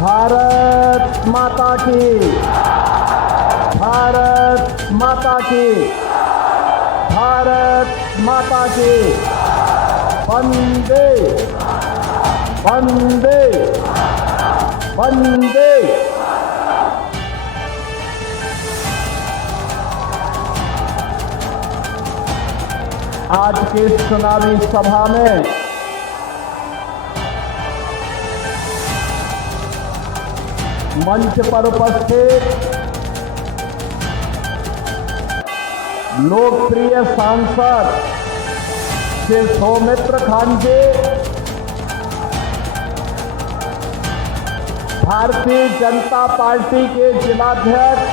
भारत माता की, भारत माता की, भारत माता की। वंदे वंदे वंदे। आज के इस चुनावी सभा में मंच पर उपस्थित लोकप्रिय सांसद श्री सौमित्र खान जी, भारतीय जनता पार्टी के जिलाध्यक्ष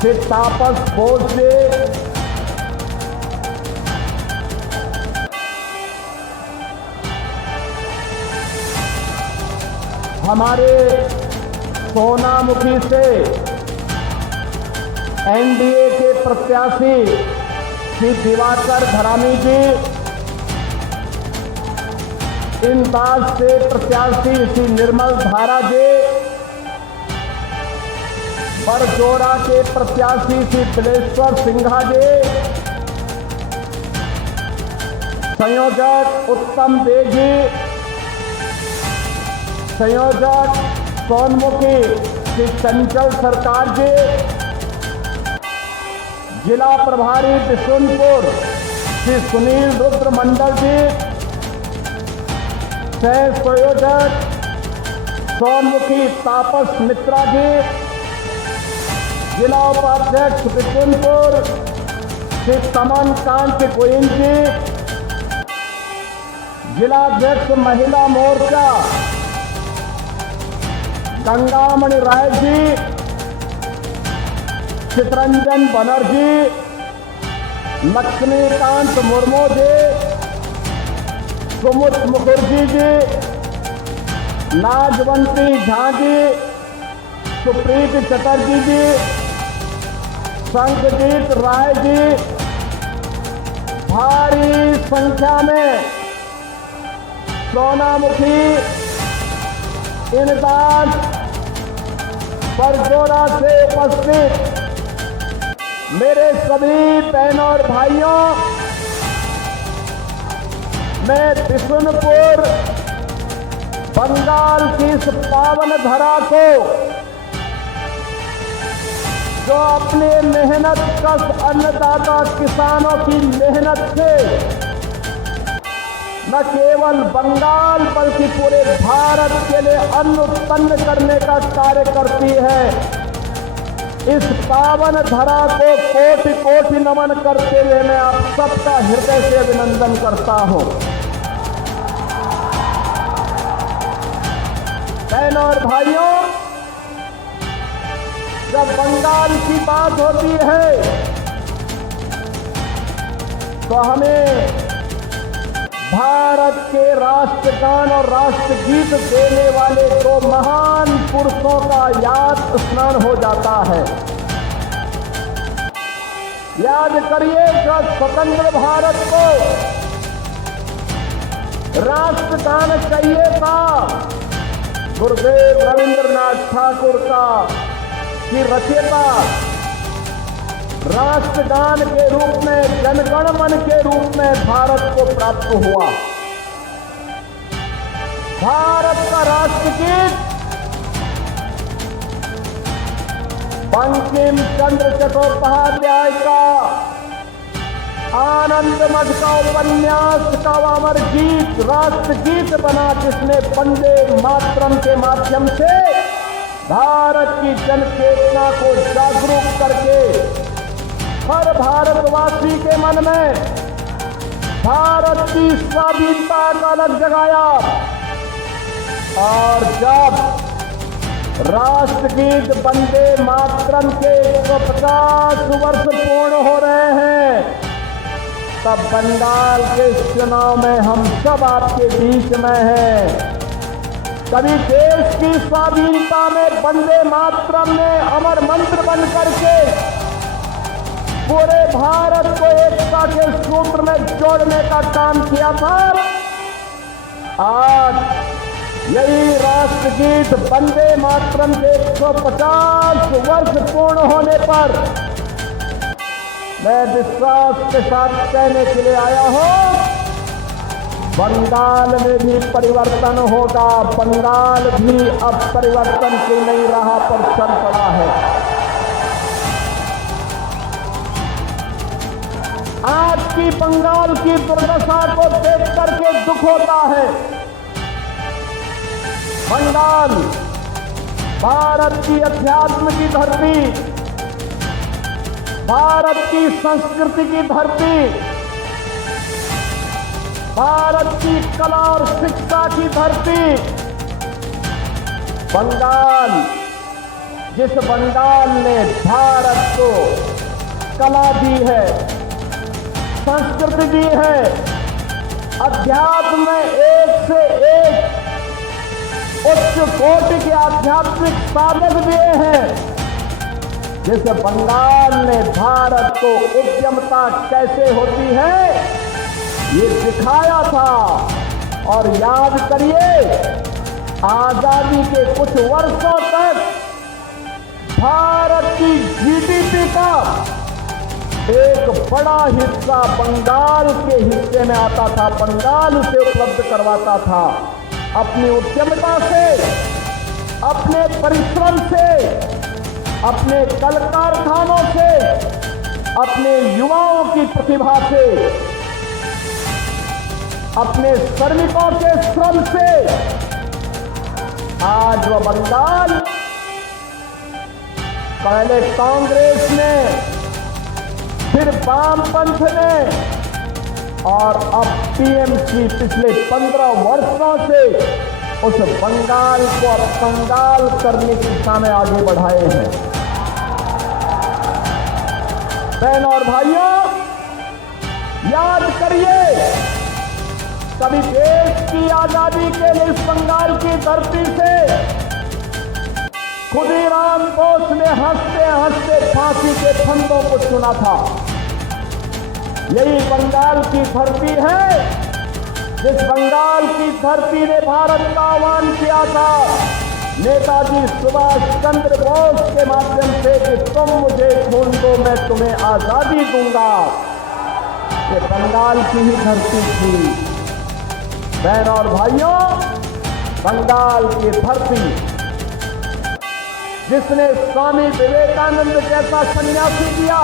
श्री तापस बोस जी, हमारे सोनामुखी से एनडीए के प्रत्याशी श्री दिवाकर धरामी जी, इंदास से प्रत्याशी श्री निर्मल धारा जी, बरजोड़ा के प्रत्याशी श्री बिलेश्वर सिंघा जी, संयोजक उत्तम देव जी, संयोजक सोनमुखी श्री चंचल सरकार जी, जिला प्रभारी बिशुनपुर श्री सुनील रुद्र मंडल जी, सह संयोजक सोनमुखी तापस मित्रा जी, जिला उपाध्यक्ष बिशुनपुर श्री तमन कांत गोइन जी, जिलाध्यक्ष महिला मोर्चा गंगामणि राय जी, चितरंजन बनर्जी, लक्ष्मीकांत मुर्मू जी, सुमुत मुखर्जी जी, नाजवंती झा जी, सुप्रीत चटर्जी जी, संगजीत राय जी, भारी संख्या में सोनामुखी, इंदास, बरजोड़ा से उपस्थित मेरे सभी बहनों और भाइयों, मैं बिशुनपुर बंगाल की इस पावन धरा को, जो अपने मेहनत कश अन्नदाता किसानों की मेहनत से न केवल बंगाल बल्कि पूरे भारत के लिए अन्न उत्पन्न करने का कार्य करती है, इस पावन धरा को कोटि कोटि नमन करते हुए मैं आप सबका हृदय से अभिनंदन करता हूं। बहनों और भाइयों, जब बंगाल की बात होती है तो हमें भारत के राष्ट्रगान और राष्ट्रगीत देने वाले दो महान पुरुषों का याद स्मरण हो जाता है। याद करिए, जब स्वतंत्र भारत को राष्ट्रगान चाहिए था, गुरुदेव रविंद्रनाथ ठाकुर का की रचयिता राष्ट्रगान के रूप में, जनगण मन के रूप में भारत को प्राप्त हुआ। भारत का राष्ट्रगीत बंकिम चंद्र चट्टोपाध्याय का आनंद मठ का उपन्यास का अमर गीत राष्ट्रगीत बना, जिसने वंदे मातरम के माध्यम से भारत की जनचेतना को जागरूक करके हर भारतवासी के मन में भारत की स्वाधीनता का अलग जगाया। और जब राष्ट्रगीत वंदे मातरम के 150 वर्ष पूर्ण हो रहे हैं, तब बंगाल के चुनाव में हम सब आपके बीच में हैं। कभी देश की स्वाधीनता में वंदे मातरम ने अमर मंत्र बन करके पूरे भारत को एकता के सूत्र में जोड़ने का काम किया था। आज यही राष्ट्रगीत वंदे मातरम के 150 वर्ष पूर्ण होने पर मैं विश्वास के साथ कहने के लिए आया हूं, बंगाल में भी परिवर्तन होगा। बंगाल भी अब परिवर्तन की नई राह पर चल पड़ा है। आज की बंगाल की दुर्दशा को देख करके दुख होता है। बंगाल भारत की अध्यात्म की धरती, भारत की संस्कृति की धरती, भारत की कला और शिक्षा की धरती। बंगाल, जिस बंगाल ने भारत को कला दी है, संस्कृति दी है, अध्यात्म में एक से एक उच्च कोटि के आध्यात्मिक साधक दिए हैं, जिस बंगाल ने भारत को उद्यमता कैसे होती है ये सिखाया था। और याद करिए, आजादी के कुछ वर्षों तक भारत की जीडीपी का एक बड़ा हिस्सा बंगाल के हिस्से में आता था, बंगाल उसे उपलब्ध करवाता था। अपनी उद्यमता से, अपने परिश्रम से, अपने कल कारखानों से, अपने युवाओं की प्रतिभा से, अपने श्रमिकों के श्रम से आज वह बंगाल पहले कांग्रेस ने, फिर वामपंथ ने और अब टीएमसी पिछले 15 वर्षों से उस बंगाल को अब कंगाल करने की दिशा में आगे बढ़ाए हैं। बहनों और भाइयों, याद करिए, कभी देश की आजादी के लिए इस बंगाल की धरती से खुदीराम बोस ने हंसते हंसते फांसी के फंदों को चुना था। यही बंगाल की धरती है जिस बंगाल की धरती ने भारत का आह्वान किया था नेताजी सुभाष चंद्र बोस के माध्यम से कि तुम मुझे खून दो, मैं तुम्हें आजादी दूंगा। ये बंगाल की ही धरती थी। बहनों और भाइयों, बंगाल की धरती जिसने स्वामी विवेकानंद जैसा सन्यासी दिया,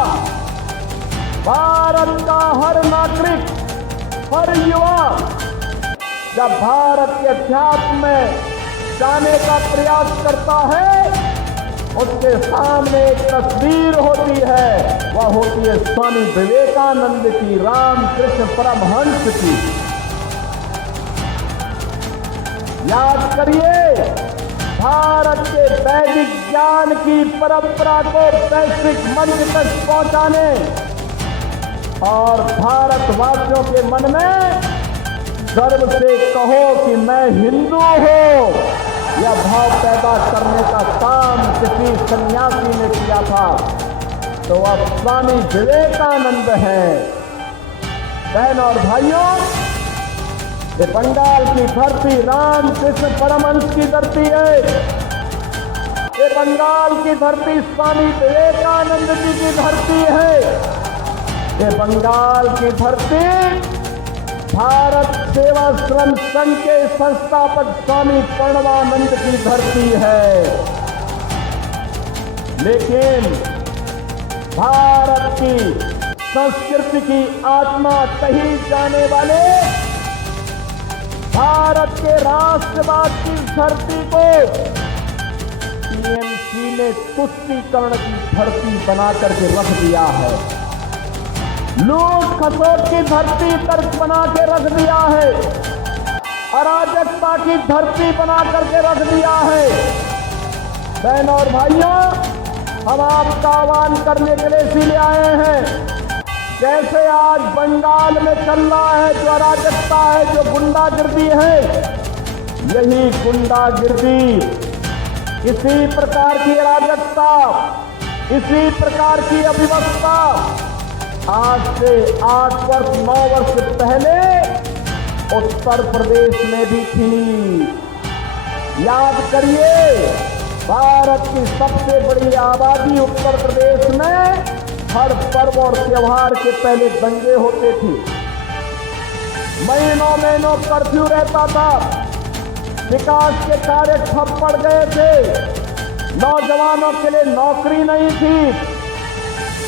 भारत का हर नागरिक, हर युवा जब भारत के अध्यात्म में जाने का प्रयास करता है, उसके सामने एक तस्वीर होती है, वह होती है स्वामी विवेकानंद की, रामकृष्ण परमहंस की। याद करिए, भारत के वैदिक ज्ञान की परंपरा को वैश्विक मंच तक पहुंचाने और भारतवासियों के मन में गर्व से कहो कि मैं हिंदू हूं, यह भाव पैदा करने का काम किसी सन्यासी ने किया था, तो वह स्वामी विवेकानंद हैं। बहनों और भाइयों, ये बंगाल की धरती रामकृष्ण परमहंस की धरती है। ये बंगाल की धरती स्वामी विवेकानंद जी की धरती है। ये बंगाल की धरती भारत सेवाश्रम संघ के संस्थापक स्वामी प्रणवानंद की धरती है। लेकिन भारत की संस्कृति की आत्मा कही जाने वाले भारत के राष्ट्रवाद की धरती को टीएमसी ने तुष्टीकरण की धरती बना करके रख दिया है, लूट खसोट की धरती तर्क बना के रख दिया है, अराजकता की धरती बना करके रख दिया है। बहनों और भाइयों, हम आपका आह्वान करने के लिए इसीलिए आए हैं। जैसे आज बंगाल में चल रहा है जो अराजकता है, जो गुंडागिर्दी है, यही गुंडागिर्दी, इसी प्रकार की अराजकता, इसी प्रकार की अव्यवस्था आज से 8 वर्ष 9 वर्ष पहले उत्तर प्रदेश में भी थी। याद करिए, भारत की सबसे बड़ी आबादी उत्तर प्रदेश में हर पर्व और त्योहार के पहले दंगे होते थे। महीनों महीनों कर्फ्यू रहता था, विकास के कार्य ठप पड़ गए थे, नौजवानों के लिए नौकरी नहीं थी,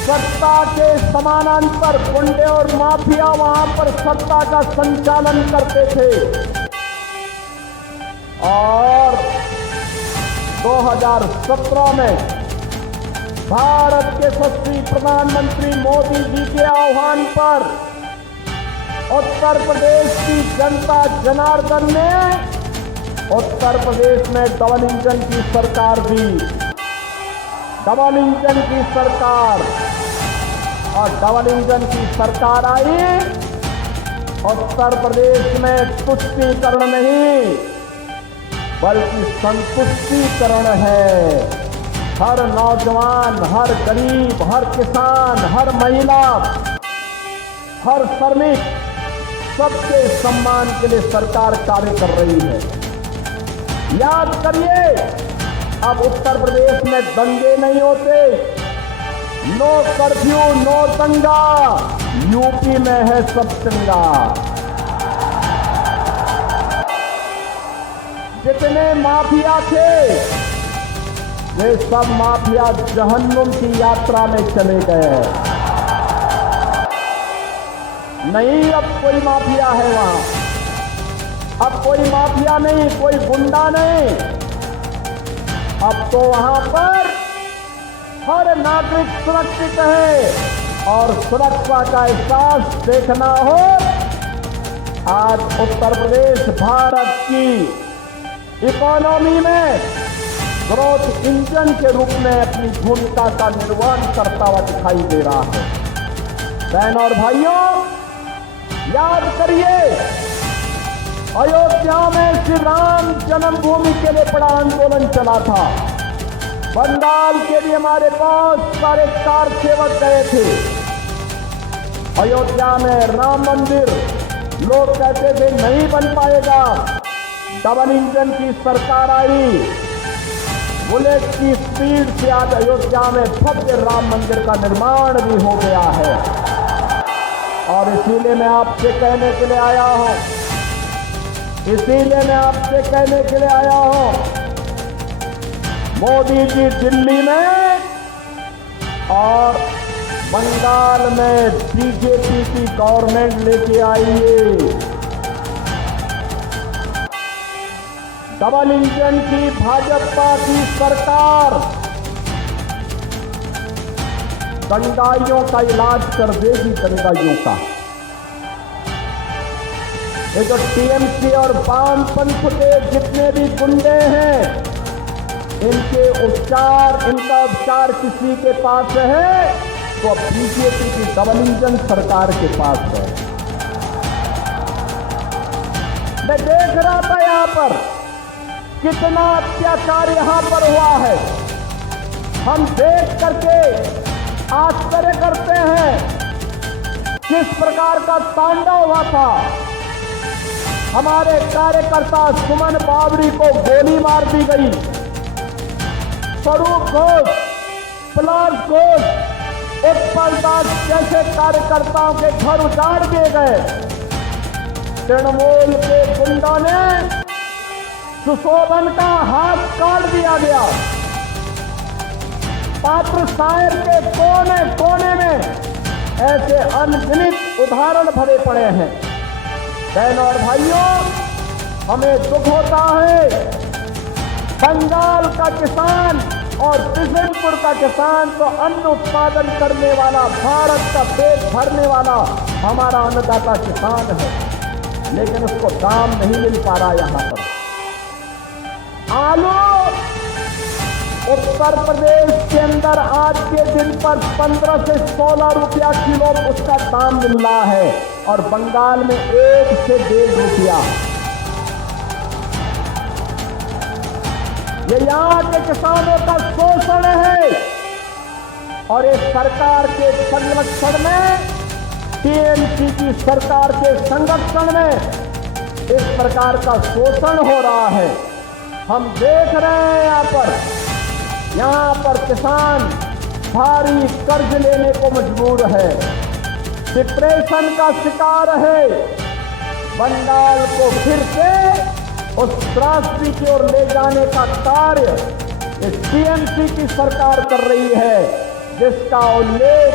सत्ता के समानांतर गुंडे और माफिया वहां पर सत्ता का संचालन करते थे। और 2017 में भारत के यशस्वी प्रधानमंत्री मोदी जी के आह्वान पर उत्तर प्रदेश की जनता जनार्दन ने उत्तर प्रदेश में डबल इंजन की सरकार दी। डबल इंजन की सरकार, और डबल इंजन की सरकार आई। उत्तर प्रदेश में तुष्टीकरण नहीं बल्कि संतुष्टीकरण है। हर नौजवान, हर गरीब, हर किसान, हर महिला, हर श्रमिक, सबके सम्मान के लिए सरकार कार्य कर रही है। याद करिए, अब उत्तर प्रदेश में दंगे नहीं होते, नो कर्फ्यू, नो दंगा, यूपी में है सब चंगा। जितने माफिया थे वे सब माफिया जहन्नुम की यात्रा में चले गए। नहीं, अब कोई माफिया है वहां, अब कोई माफिया नहीं, कोई गुंडा नहीं। अब तो वहां पर हर नागरिक सुरक्षित है। और सुरक्षा का एहसास देखना हो, आज उत्तर प्रदेश भारत की इकोनॉमी में ग्रोथ इंजन के रूप में अपनी भूमिका का निर्वहन करता हुआ दिखाई दे रहा है। बहनों और भाइयों, याद करिए, अयोध्या में श्री राम जन्मभूमि के लिए बड़ा आंदोलन चला था। बंगाल के लिए हमारे बहुत सारे कार सेवक गए थे। अयोध्या में राम मंदिर लोग कहते थे नहीं बन पाएगा। डबल इंजन की सरकार आई, बुलेट की स्पीड से आज अयोध्या में भव्य राम मंदिर का निर्माण भी हो गया है। और इसीलिए मैं आपसे कहने के लिए आया हूं, इसीलिए मैं आपसे कहने के लिए आया हूं, मोदी जी दिल्ली में और बंगाल में बीजेपी की गवर्नमेंट लेके आइए। डबल इंजन की भाजपा की सरकार दंगाइयों का इलाज कर देगी। दंगाइयों का ये जो टीएमसी और वामपंथ के जितने भी गुंडे हैं, इनका उपचार किसी के पास है तो बीजेपी की डबल इंजन सरकार के पास है। मैं देख रहा था यहां पर कितना अत्याचार यहां पर हुआ है। हम देख करके आश्चर्य करते हैं किस प्रकार का तांडव हुआ था। हमारे कार्यकर्ता सुमन बावरी को गोली मार दी गई। स्वरूप घोष, पलाश घोष, उत्पल दास जैसे कार्यकर्ताओं के घर उजाड़ दिए गए। तृणमूल के गुंडों ने सुशोभन का हाथ काट दिया गया। पात्र शायर के कोने कोने में ऐसे अनगिनत उदाहरण भरे पड़े हैं। बहनों और भाइयों, हमें दुख होता है बंगाल का किसान और बिशनपुर का किसान तो अन्न उत्पादन करने वाला, भारत का पेट भरने वाला हमारा अन्नदाता किसान है, लेकिन उसको दाम नहीं मिल पा रहा। यहां पर आलू उत्तर प्रदेश के अंदर आज के दिन पर 15 से 16 रुपया किलो उसका दाम मिल रहा है और बंगाल में 1 से 1.5 रुपया। ये यहाँ के किसानों का शोषण है और इस सरकार के संरक्षण में, टीएमसी की सरकार के संरक्षण में इस प्रकार का शोषण हो रहा है। हम देख रहे हैं यहाँ पर किसान भारी कर्ज लेने को मजबूर है, डिप्रेशन का शिकार है। बंगाल को फिर से उस त्रासदी की ओर ले जाने का कार्य इस टीएमसी की सरकार कर रही है, जिसका उल्लेख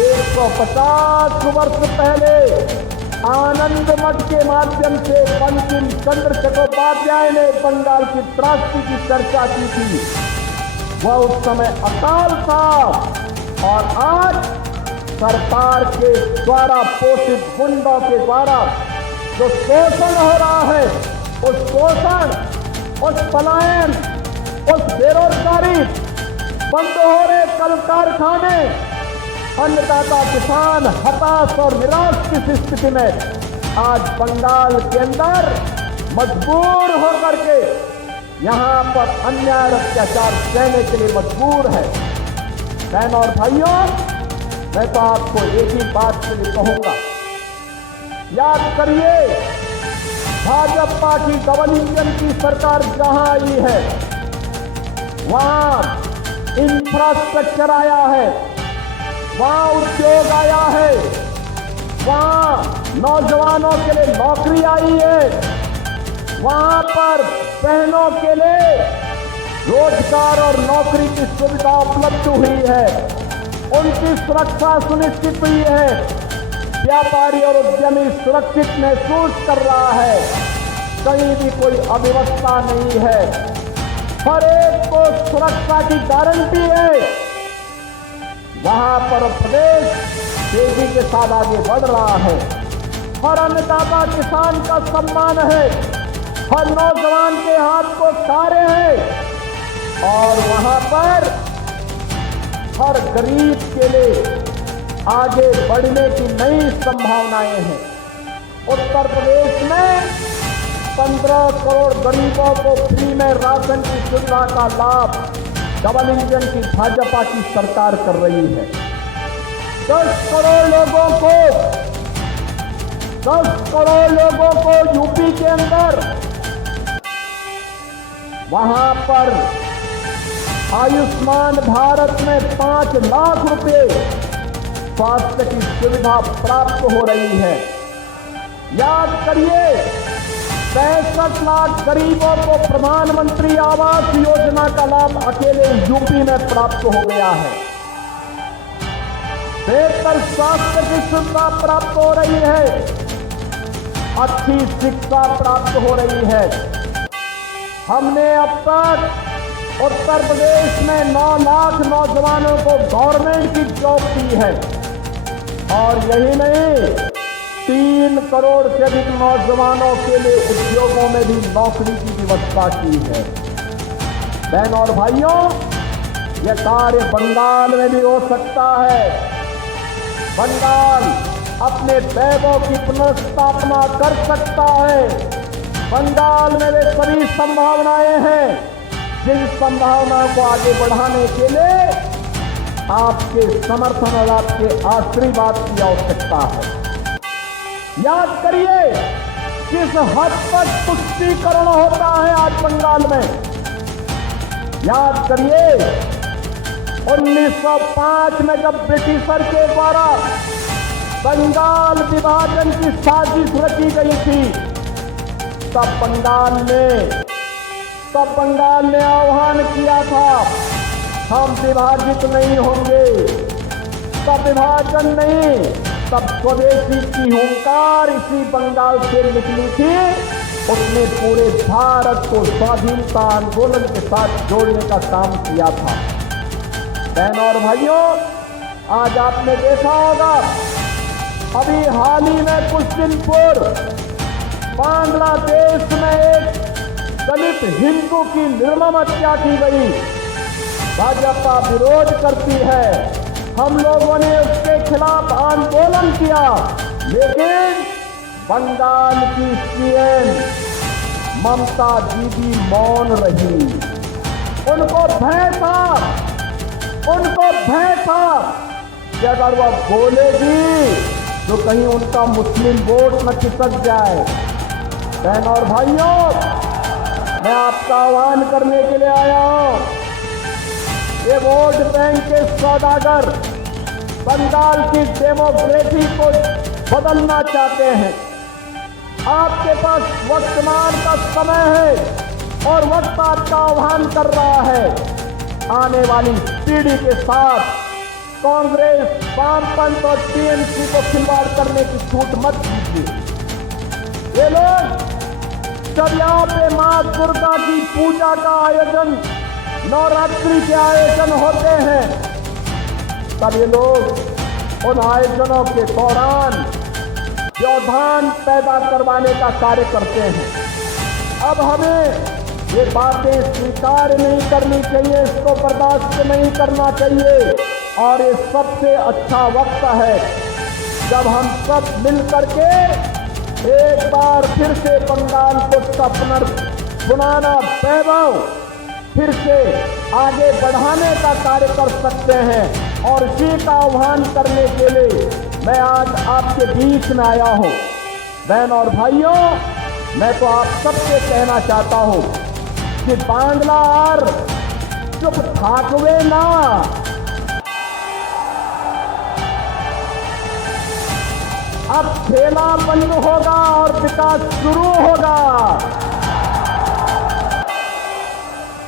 150 वर्ष पहले आनंद मठ के माध्यम से बंकिम चंद्र चट्टोपाध्याय ने बंगाल की त्रासदी की चर्चा की थी। वह उस समय अकाल था और आज सरकार के द्वारा पोषित गुंडों के द्वारा जो शोषण हो रहा है, उस शोषण, उस पलायन, उस बेरोजगारी, बंद हो रहे कल कारखाने, अन्नदाता किसान हताश और निराश की स्थिति में आज बंगाल के अंदर मजबूर होकर के यहाँ पर अन्याय अत्याचार सहने के लिए मजबूर है। बहन और भाइयों, मैं तो आपको एक ही बात के लिए कहूंगा, याद करिए भाजपा की डबल इंजन की सरकार जहां आई है वहां इंफ्रास्ट्रक्चर आया है, वहां उद्योग आया है, वहां नौजवानों के लिए नौकरी आई है, वहां पर बहनों के लिए रोजगार और नौकरी की सुविधा उपलब्ध हुई है, उनकी सुरक्षा सुनिश्चित हुई है, व्यापारी और उद्यमी सुरक्षित महसूस कर रहा है, कहीं भी कोई अव्यवस्था नहीं है, हर एक को सुरक्षा की गारंटी है। वहां पर प्रदेश तेजी के साथ आगे बढ़ रहा है, हर अन्नदाता किसान का सम्मान है, हर नौजवान के हाथ को कार्य है और वहां पर हर गरीब के लिए आगे बढ़ने की नई संभावनाएं हैं। उत्तर प्रदेश में 15 करोड़ गरीबों को फ्री में राशन की सुविधा का लाभ डबल इंजन की भाजपा की सरकार कर रही है। 10 करोड़ लोगों को यूपी के अंदर वहां पर आयुष्मान भारत में 5 लाख रुपए स्वास्थ्य की सुविधा प्राप्त हो रही है। याद करिए 65 लाख गरीबों को प्रधानमंत्री आवास योजना का लाभ अकेले यूपी में प्राप्त हो गया है। बेहतर स्वास्थ्य की सुविधा प्राप्त हो रही है, अच्छी शिक्षा प्राप्त हो रही है। हमने अब तक उत्तर प्रदेश में 9 लाख नौजवानों को गवर्नमेंट की जॉब दी है और यही नहीं 3 करोड़ से अधिक नौजवानों के लिए उद्योगों में भी नौकरी की व्यवस्था की है। बहन और भाइयों, यह कार्य बंगाल में भी हो सकता है। बंगाल अपने वैभव की पुनर्स्थापना कर सकता है। बंगाल में वे सभी संभावनाएं हैं जिन संभावनाओं को आगे बढ़ाने के लिए आपके समर्थन और आपके आशीर्वाद की आवश्यकता है। याद करिए किस हद तक पुष्टिकरण होता है आज बंगाल में। याद करिए 1905 में जब ब्रिटिशर के द्वारा बंगाल विभाजन की साजिश रची गई थी, तब बंगाल ने आह्वान किया था हम विभाजित नहीं होंगे। तब विभाजन नहीं, तब स्वदेशी की हुंकार इसी बंगाल से निकली थी। उसने पूरे भारत को स्वाधीनता आंदोलन के साथ जोड़ने का काम किया था। बहनों और भाइयों, आज आपने देखा होगा अभी हाल ही में कुछ दिन पूर्व बांग्लादेश में एक दलित हिंदू की निर्मम हत्या की गई। भाजपा विरोध करती है, हम लोगों ने उसके खिलाफ आंदोलन किया, लेकिन बंगाल की सीएम ममता दीदी मौन रही। उनको भय था कि अगर वह बोलेगी तो कहीं उनका मुस्लिम वोट न खिसक जाए। बहन और भाइयों, मैं आपका आह्वान करने के लिए आया हूं। ये वोट बैंक के सौदागर बंगाल की डेमोक्रेसी को बदलना चाहते हैं। आपके पास वर्तमान का समय है और वक्त आपका आह्वान कर रहा है। आने वाली पीढ़ी के साथ कांग्रेस, वामपंथ और टीएमसी को खिलवाड़ करने की छूट मत दीजिए। ये लोग जब यहाँ पे मां दुर्गा की पूजा का आयोजन, नवरात्रि के आयोजन होते हैं, तब ये लोग उन आयोजनों के दौरान व्यवधान पैदा करवाने का कार्य करते हैं। अब हमें ये बातें स्वीकार नहीं करनी चाहिए, इसको बर्दाश्त नहीं करना चाहिए। और ये सबसे अच्छा वक्त है जब हम सब मिलकर के एक बार फिर से बंगाल को पुनर्बुनाना, वैभव फिर से आगे बढ़ाने का कार्य कर सकते हैं। और इसी का आह्वान करने के लिए मैं आज आपके बीच में आया हूं। बहन और भाइयों, मैं तो आप सबसे कहना चाहता हूं कि बांग्ला और चुप थाकवे ना। अब खेला बंद होगा और विकास शुरू होगा।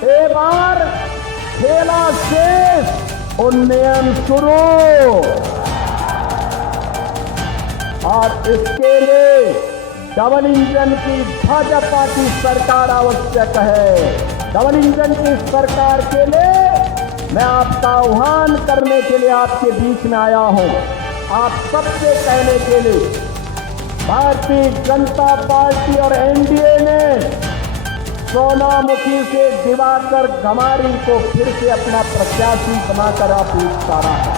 एक बार खेला शेष, उन्नयन शुरू। और इसके लिए डबल इंजन की भाजपा की सरकार आवश्यक है। डबल इंजन की सरकार के लिए मैं आपका आह्वान करने के लिए आपके बीच में आया हूं। आप सबसे कहने के लिए भारतीय जनता पार्टी और एनडीए ने सोनामुखी से दिवाकर गमारी को फिर से अपना प्रत्याशी बनाकर आप उतारा है।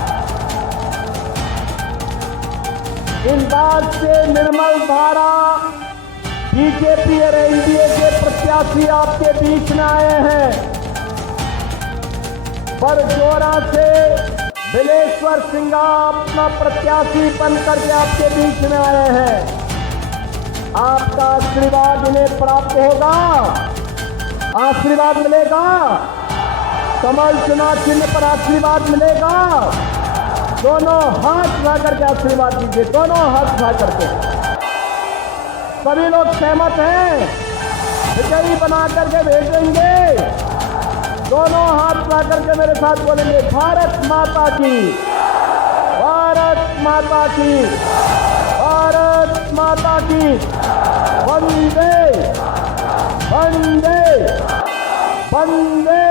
इन बात से निर्मल धारा बीजेपी और एनडीए के प्रत्याशी आपके बीच में आए हैं। बरजोरा से बिलेश्वर सिंह अपना प्रत्याशी बनकर के आपके बीच में आए हैं। आपका आशीर्वाद इन्हें प्राप्त होगा, आशीर्वाद मिलेगा। कमल चुनाव चिन्ह पर आशीर्वाद मिलेगा। दोनों हाथ उठा करके आशीर्वाद दीजिए, दोनों हाथ उठा करके। सभी लोग सहमत हैं, विजयी बना करके भेजेंगे। दोनों हाथ उठा करके मेरे साथ बोलेंगे, भारत माता की, भारत माता की, भारत माता की। वंदे वंदे वंदे